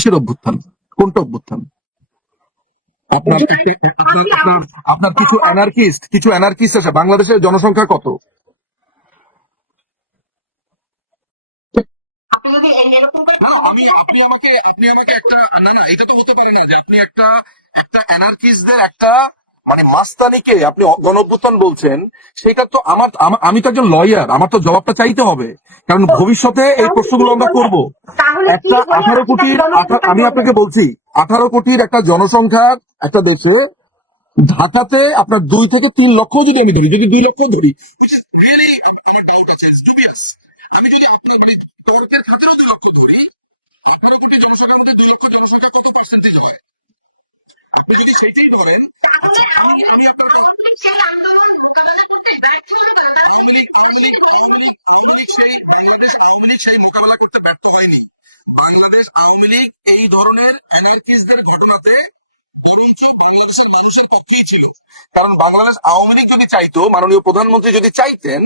কিসের অভ্যুত্থান? কোনটা অভ্যুত্থান? আপনার আপনার কিছু অ্যানার্কিস্ট আছে। বাংলাদেশের জনসংখ্যা কত? আপনি যদি এরকম করে আপনি আমাকে একটা, না না, এটা তো হতে পারে না যে আপনি একটা একটা অ্যানার্কিস্টদের একটা মানে মাস্তানিকে আপনি গণ অভ্যুত্থান বলছেন। সেটা তো আমি তো একজন লয়ার, আমার তো জবাবটা চাইতে হবে, কারণ ভবিষ্যতে এই প্রশ্নগুলো আমরা করব। একটা 18 কোটির আমি আপনাকে বলছি, 18 কোটির একটা জনসংখ্যার একটা দেশে, ঢাকাতে আপনার 2 থেকে 3 লক্ষ যদি আমি ধরি, যদি 2 লক্ষ ধরি, আপনি যদি সেইটাই ধরেন, আমি সেই মোকাবেলা করতে ব্যর্থ হয়নি। বাংলাদেশ আওয়ামী লীগ এই ধরনের অ্যানার্কিস্টদের ঘটনাতে বরঞ্চ বাংলাদেশের মানুষের পক্ষেই ছিল। কারণ বাংলাদেশ আওয়ামী লীগ যদি চাইতো, মাননীয় প্রধানমন্ত্রী যদি চাইতেন,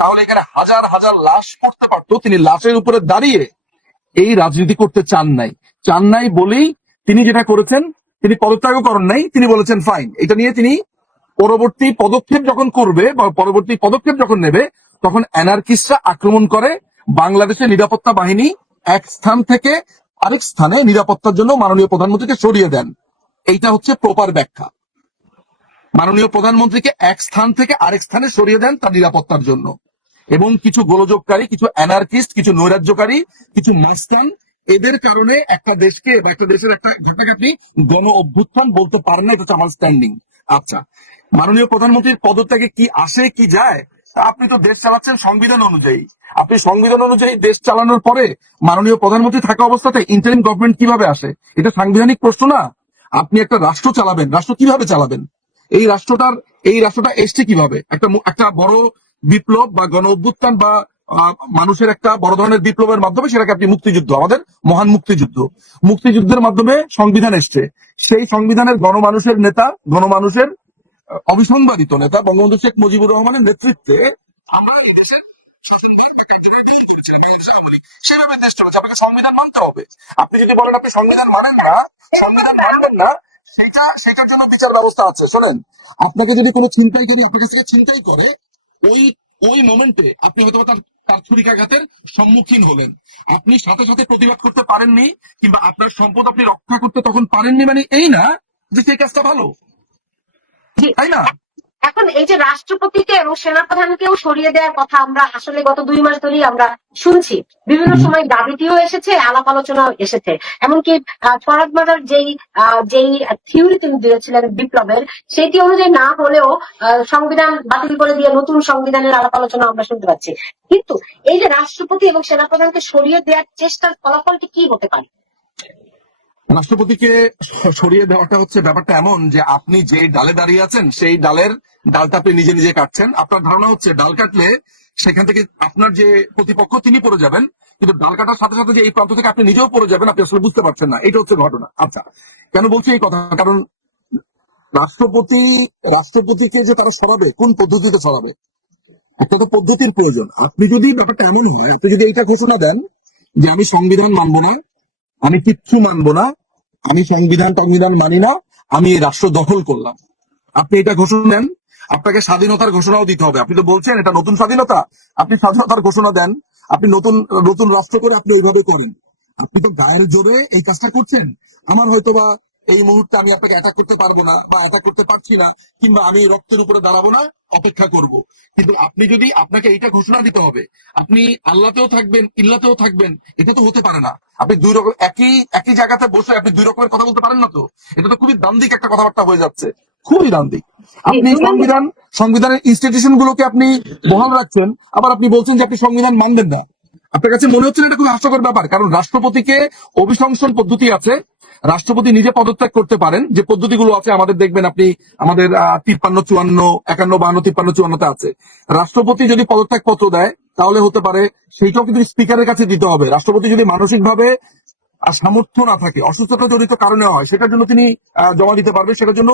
তাহলে এখানে হাজার হাজার লাশ পড়তে পারতো। তিনি লাশের উপরে দাঁড়িয়ে এই রাজনীতি করতে চান নাই বলেই তিনি যেটা করেছেন, তিনি পদত্যাগও করেন নাই। তিনি বলেছেন ফাইন, এটা নিয়ে তিনি পরবর্তী পদক্ষেপ যখন করবে বা পরবর্তী পদক্ষেপ যখন নেবে, তখন অ্যানার্কিস্টরা আক্রমণ করে। বাংলাদেশের নিরাপত্তা বাহিনী এক স্থান থেকে আরেক স্থানে নিরাপত্তার জন্য মাননীয় প্রধানমন্ত্রীকে সরিয়ে দেন। এইটা হচ্ছে প্রপার ব্যাখ্যা। মাননীয় প্রধানমন্ত্রীকে এক স্থান থেকে আরেক স্থানে সরিয়ে দেন তার নিরাপত্তার জন্য। এবং কিছু গোলযোগকারী, কিছু অ্যানার্কিস্ট, কিছু নৈরাজ্যকারী, কিছু মাস্তান, এদের কারণে একটা দেশকে বা একটা দেশের একটা ঘটনাকে আপনি গণ অভ্যুত্থান বলতে পারেন না। এটা হচ্ছে আমার স্ট্যান্ডিং। আচ্ছা, মাননীয় প্রধানমন্ত্রীর পদত্যাগে কি আসে কি যায়? তা আপনি তো দেশ চালাচ্ছেন সংবিধান অনুযায়ী। আপনি সংবিধান অনুযায়ী দেশ চালানোর পরে মাননীয় প্রধানমন্ত্রী থাকা অবস্থাতে ইন্টারিম গভর্নমেন্ট কিভাবে আসে? এটা সাংবিধানিক প্রশ্ন না? আপনি একটা রাষ্ট্র চালাবেন, রাষ্ট্র কিভাবে চালাবেন? এই রাষ্ট্রটা এসছে কিভাবে? একটা বড় বিপ্লব বা গণ অভ্যুত্থান বা মানুষের একটা বড় ধরনের বিপ্লবের মাধ্যমে সেটাকে আপনি মুক্তিযুদ্ধ, আমাদের মহান মুক্তিযুদ্ধের মাধ্যমে সংবিধান এসছে। সেই সংবিধানের গণমানুষের নেতা, গণমানুষের অবিসংবাদিত নেতা বঙ্গবন্ধু শেখ মুজিবুর রহমানের নেতৃত্বে আমরা এই দেশের শাসন সেভাবে দেশ চলেছে। আপনাকে সংবিধান মানতে হবে। আপনি যদি বলেন আপনি সংবিধান মানেন না, সংবিধান মানবেন না, সেটার জন্য বিচার ব্যবস্থা আছে। শোনেন, আপনাকে যদি কোনো ছিনতাইকারী আপনার কাছ থেকে ছিনতাই করে, ওই ওই মোমেন্টে আপনি হয়তো তার তার ছুরিকাঘাতের সম্মুখীন হলেন, আপনি সাথে সাথে প্রতিবাদ করতে পারেননি, কিংবা আপনার সম্পদ আপনি রক্ষা করতে তখন পারেননি, মানে এই না যে সেই কাজটা ভালো, তাই না? এখন এই যে রাষ্ট্রপতিকে এবং সেনাপ্রধানকেও সরিয়ে দেওয়ার কথা আমরা আসলে গত 2 মাস ধরেই আমরা শুনছি। বিভিন্ন সময় দাবিটিও এসেছে, আলাপ আলোচনাও এসেছে। এমনকি ফরহাদ মাজার যেই থিওরি তিনি দিয়েছিলেন বিপ্লবের, সেটি অনুযায়ী না হলেও সংবিধান বাতিল করে দিয়ে নতুন সংবিধানের আলাপ আলোচনা আমরা শুনতে পাচ্ছি। কিন্তু এই যে রাষ্ট্রপতি এবং সেনাপ্রধানকে সরিয়ে দেওয়ার চেষ্টার ফলাফলটি কি হতে পারে? রাষ্ট্রপতিকে সরিয়ে দেওয়াটা হচ্ছে ব্যাপারটা এমন যে আপনি যে ডালে দাঁড়িয়ে আছেন সেই ডালটা আপনি নিজে নিজে কাটছেন। আপনার ধারণা হচ্ছে ডাল কাটলে সেখান থেকে আপনার যে প্রতিপক্ষ তিনি পড়ে যাবেন, কিন্তু ডাল কাটার সাথে সাথে যে এই প্রান্ত থেকে আপনি নিজেও পড়ে যাবেন, আপনি আসলে বুঝতে পারছেন না। এটা হচ্ছে ঘটনা। আচ্ছা, কেন বলছি এই কথা? কারণ রাষ্ট্রপতিকে যে তারা সরাবে, কোন পদ্ধতিতে সরাবে? একটা তো পদ্ধতির প্রয়োজন। আপনি যদি ব্যাপারটা এমন হয়, আপনি যদি এইটা ঘোষণা দেন যে আমি সংবিধান মানবো না, আমি কিচ্ছু মানবো না, আমি সংবিধান মানি না, আমি এই রাষ্ট্র দখল করলাম, আপনি এটা ঘোষণা দেন, আপনাকে স্বাধীনতার ঘোষণাও দিতে হবে। আপনি তো বলছেন এটা নতুন স্বাধীনতা, আপনি স্বাধীনতার ঘোষণা দেন, আপনি নতুন নতুন রাষ্ট্র করে আপনি এইভাবে করেন। আপনি তো গায়ের জোরে এই কাজটা করছেন। আমার হয়তোবা এই মুহূর্তে আমি আপনাকে অ্যাটাক করতে পারবো না বা অ্যাটাক করতে পারছি না, কিংবা আমি রক্তের উপরে দাঁড়াবো না, অপেক্ষা করব। কিন্তু আপনি যদি আপনাকে এইটা ঘোষণা দিতে হবে, আপনি আল্লাহতেও থাকবেন ইল্লাতেও থাকবেন, এটা তো হতে পারে না। আপনি দুই রকম একই জায়গাতে বসে আপনি দুই রকমের কথা বলতে পারেন না। তো এটা তো খুবই দান্দিক একটা কথাবার্তা হয়ে যাচ্ছে, খুবই দান্দিক। আপনি সংবিধানের ইনস্টিটিউশন গুলোকে আপনি বহাল রাখছেন, আবার আপনি বলছেন যে আপনি সংবিধান মানবেন না। আপনার কাছে মনে হচ্ছে না এটা খুব হাস্যকর ব্যাপার? কারণ রাষ্ট্রপতিকে অভিশংসন পদ্ধতি আছে, রাষ্ট্রপতি নিজে পদত্যাগ করতে পারেন, যে পদ্ধতিগুলো আছে আমাদের, দেখবেন আপনি আমাদের 53, 54, 51, 52, 53, 54 আছে। রাষ্ট্রপতি যদি পদত্যাগ পত্র দেয় তাহলে হতে পারে সেইটাও কিন্তু স্পিকারের কাছে দিতে হবে। রাষ্ট্রপতি যদি মানসিকভাবে সামর্থ্য না থাকে, অসুস্থতা জনিত কারণে হয়, সেটার জন্য তিনি জমা দিতে পারবে। সেটার জন্য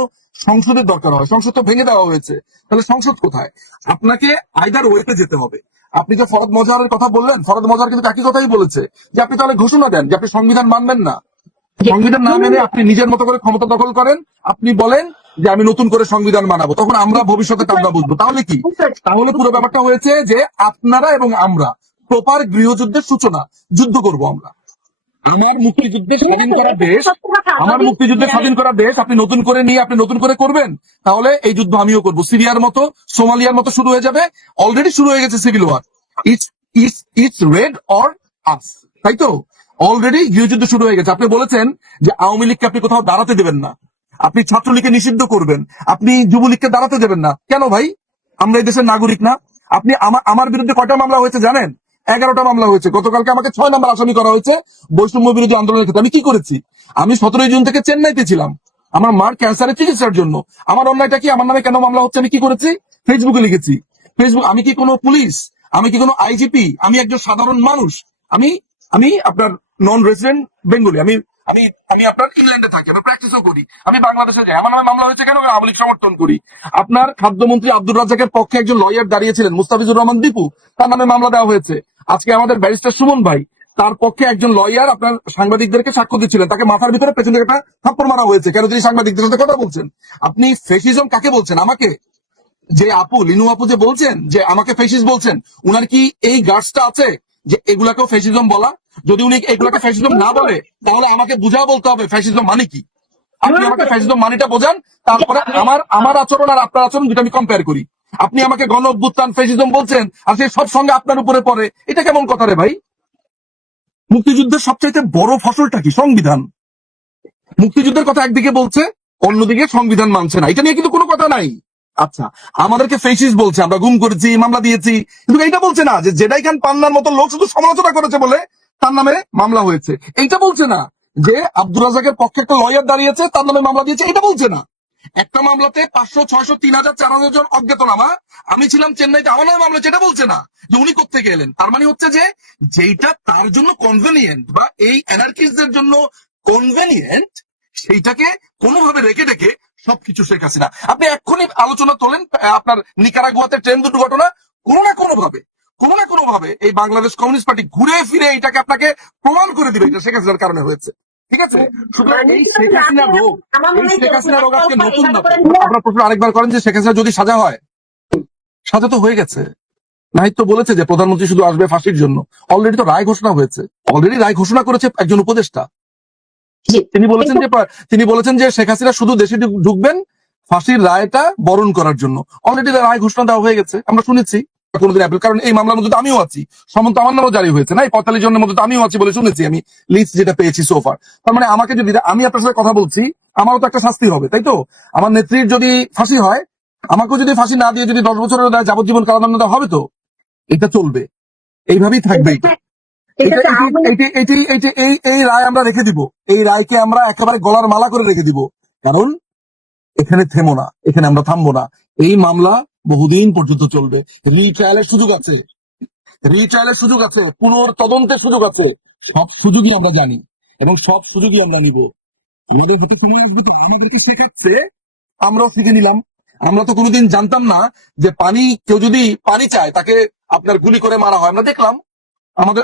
সংসদের দরকার হয়। সংসদ তো ভেঙে দেওয়া হয়েছে, তাহলে সংসদ কোথায়? আপনাকে আইদার ওয়েতে যেতে হবে। আপনি যে ফরহাদ মজাহারের কথা বললেন, ফরহাদ মজাহার কিন্তু একই কথাই বলেছে যে আপনি তাহলে ঘোষণা দেন যে আপনি সংবিধান মানবেন না। সংবিধান না মেনে আপনি নিজের মতো করে ক্ষমতা দখল করেন, আপনি বলেন যে আমি নতুন করে সংবিধান বানাবো, তখন আমরা ভবিষ্যতে আমরা বুঝবো। তাহলে কি? তাহলে পুরো ব্যাপারটা হয়েছে যে আপনারা এবং আমরা প্রপার গৃহযুদ্ধের সূচনা, যুদ্ধ করব আমরা। আমার মুক্তিযুদ্ধে স্বাধীন করা দেশ, আমার মুক্তিযুদ্ধে স্বাধীন করা দেশ আপনি নতুন করে নিয়ে আপনি নতুন করে করবেন, তাহলে এই যুদ্ধ আমিও করবো। সিরিয়ার মতো, সোমালিয়ার মতো শুরু হয়ে যাবে। অলরেডি শুরু হয়ে গেছে civil war. It's red or us, তাই তো? অলরেডি গৃহযুদ্ধ শুরু হয়ে গেছে। আপনি বলেছেন যে আওয়ামী লীগকে আপনি কোথাও দাঁড়াতে দেবেন না, আপনি ছাত্রলীগকে নিষিদ্ধ করবেন, আপনি যুবলীগকে দাঁড়াতে দেবেন না। কেন ভাই? আমরা এই দেশের নাগরিক না? আপনি আমার বিরুদ্ধে কয়টা মামলা হয়েছে জানেন? 11টা মামলা হয়েছে। গতকালকে আমাকে 6 নম্বর আসামি করা হয়েছে বৈষম্য বিরোধী আন্দোলনের ক্ষেত্রে। আমি কি করেছি? আমি 17 জুন থেকে চেন্নাইতে ছিলাম আমার মার ক্যান্সারের চিকিৎসার জন্য। আমার অন্যায়টা কি? আমার নামে কেন মামলা হচ্ছে? আমি কি করেছি? ফেসবুকে লিখেছি। আমি কি কোনো পুলিশ? আমি কি কোনো আইজিপি? আমি একজন সাধারণ মানুষ। আমি আমি আপনার নন রেসিডেন্ট বেঙ্গলি। আমি আমি আমি আপনার ইংল্যান্ডে থাকি, আমি প্র্যাকটিসও করি, আমি বাংলাদেশে যাই। আমার নামে মামলা হয়েছে কেন? আওয়ামী লীগ সমর্থন করি। আপনার খাদ্যমন্ত্রী আব্দুর রাজ্জাকের পক্ষে একজন লয়ার দাঁড়িয়েছিলেন, মুস্তাফিজুর রহমান দীপু, তার নামে মামলা দেওয়া হয়েছে। আজকে আমাদের ব্যারিস্টার সুমন ভাই, তার পক্ষে একজন লয়ার আপনার সাংবাদিকদেরকে সাক্ষ্য দিচ্ছিলেন, তাকে মাথার ভিতরে পেছন থেকে একটা থাপ্পড় মারা হয়েছে। কেন? তিনি সাংবাদিকদের সাথে কথা বলছেন। আপনি ফেসিজম কাকে বলছেন? আমাকে? যে আপু, লিনু আপু যে বলছেন যে আমাকে ফেসিস্ট বলছেন, উনার কি এই গার্ডসটা আছে যে এগুলাকেও ফেসিজম বলা? যদি উনি এগুলাকে ফ্যাসিজম না বলে, তাহলে আমাকে বুঝা বলতে হবে ফ্যাসিজম মানে কি। আপনি আমাকে ফ্যাসিজম মানিটা বোঝান, তারপরে আমার আচরণ আর আপনার আচরণ দুটো আমি কম্পেয়ার করি। আপনি আমাকে গণ অভ্যুত্থান ফ্যাসিজম বলছেন, আর সেই সব সঙ্গে আপনার উপরে পড়ে, এটা কেমন কথা রে ভাই? মুক্তিযুদ্ধের সবচাইতে বড় ফসলটা কি? সংবিধান। মুক্তিযুদ্ধের কথা একদিকে বলছে, অন্যদিকে সংবিধান মানছে না। এটা নিয়ে কিন্তু কোনো কথা নাই। আচ্ছা, আমাদেরকে ফেসিস বলছে, আমরা গুম করেছি, মামলা দিয়েছি, কিন্তু এইটা বলছে না যে জেডাই খান পান্নার মতো লোক শুধু সমালোচনা করেছে বলে তার নামে মামলা হয়েছে। এইটা বলছে না যে আব্দুর রাজাকের পক্ষে একটা লয়ার দাঁড়িয়েছে, তার নামে মামলা দিয়েছে, এটা বলছে না। একটা মামলাতে 500, 600, 3000, 4000 জন অজ্ঞাতনামা, আমি ছিলাম চেন্নাইতে, আমার নামে মামলা, এটা বলছে না যে উনি কোত্থেকে এলেন। তার মানে হচ্ছে যে যেইটা তার জন্য কনভেনিয়েন্ট বা এই অ্যানার্কিস্টদের জন্য কনভেনিয়েন্ট, সেইটাকে কোনোভাবে রেখে রেখে সবকিছু শেখ হাসিনা। আপনি এক্ষুনি আলোচনা তোলেন আপনার নিকারাগুয়াতে ট্রেন দুর্ঘটনা, কোনো না কোনো ভাবে এই বাংলাদেশ কমিউনিস্ট পার্টি ঘুরে ফিরে এটাকে আপনাকে প্রমাণ করে দিবে এটা শেখ হাসিনার কারণে হয়েছে। ঠিক আছে? সুতরাং এই শেখ হাসিনা রোগ, এই শেখ হাসিনা রোগ আজকে নতুন না। আপনার প্রশ্ন আরেকবার করেন যে শেখ হাসিনা যদি সাজা হয়, সাজা তো হয়ে গেছে। নাহিদ তো বলেছে যে প্রধানমন্ত্রী শুধু আসবে ফাঁসির জন্য। অলরেডি তো রায় ঘোষণা হয়েছে, অলরেডি রায় ঘোষণা করেছে একজন উপদেষ্টা। তিনি বলেছেন যে শেখ হাসিনা শুধু দেশে ঢুকবেন ফাঁসির রায়টা বরণ করার জন্য। অলরেডি রায় ঘোষণা দেওয়া হয়ে গেছে, আমরা শুনেছি। কোনোদিন অ্যাপিল, কারণ এই মামলার মধ্যে তো আমিও আছি, সমন তো আমার নামও জারি হয়েছে না, এই 45 জনের মধ্যে তো আমিও আছি বলে শুনেছি আমি, লিস্ট যেটা পেয়েছি সোফার। তার মানে আমাকে যদি, আমি আপনার সাথে কথা বলছি, আমারও তো একটা শাস্তি হবে, তাই তো? আমার নেত্রীর যদি ফাঁসি হয়, আমাকেও যদি ফাঁসি না দিয়ে যদি 10 বছরের দেয়, যাবজ্জীবন কারাদণ্ড দেওয়া হবে তো? এটা চলবে, এইভাবেই থাকবে। এই রায় আমরা রেখে দিব, এই রায়কে আমরা একেবারে গলার মালা করে রেখে দিব, কারণ এখানে থেমো না, এখানে আমরা থামবো না। এই মামলা বহুদিন পর্যন্ত চলবে। রিট্রায়ালের সুযোগ আছে, পুনর্তদন্তের সুযোগ আছে, সব সুযোগই আমরা জানি এবং সব সুযোগই আমরা নিব। আমাদের হতে কোনো আমাদেরকে শেখাচ্ছে, আমরাও শিখে নিলাম। আমরা তো কোনোদিন জানতাম না যে কেউ যদি পানি চায় তাকে আপনার গুলি করে মারা হয়। আমরা দেখলাম,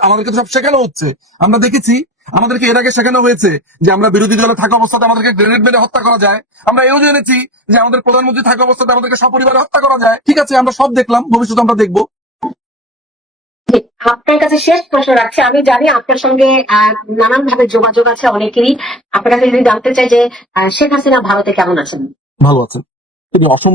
আমাদেরকে তো সব শেখানো হচ্ছে। আমরা দেখেছি, আমাদেরকে এর আগে শেখানো হয়েছে যে আমরা বিরোধী দলে থাকা অবস্থাতে আমাদেরকে গ্রেনেড মেরে হত্যা করা যায়। আমরা এও জেনেছি যে আমাদের প্রধানমন্ত্রী থাকা অবস্থাতে আমাদেরকে সপরিবারে হত্যা করা যায়। ঠিক আছে, আমরা সব দেখলাম, ভবিষ্যতে আমরা দেখবো। আপনার কাছে শেষ প্রশ্ন রাখছি। আমি জানি আপনার সঙ্গে নানান ভাবে যোগাযোগ আছে অনেকেরই। আপনার কাছে যদি জানতে চাই যে শেখ হাসিনা ভারতে কেমন আছেন? ভালো আছেন, তিনি অসম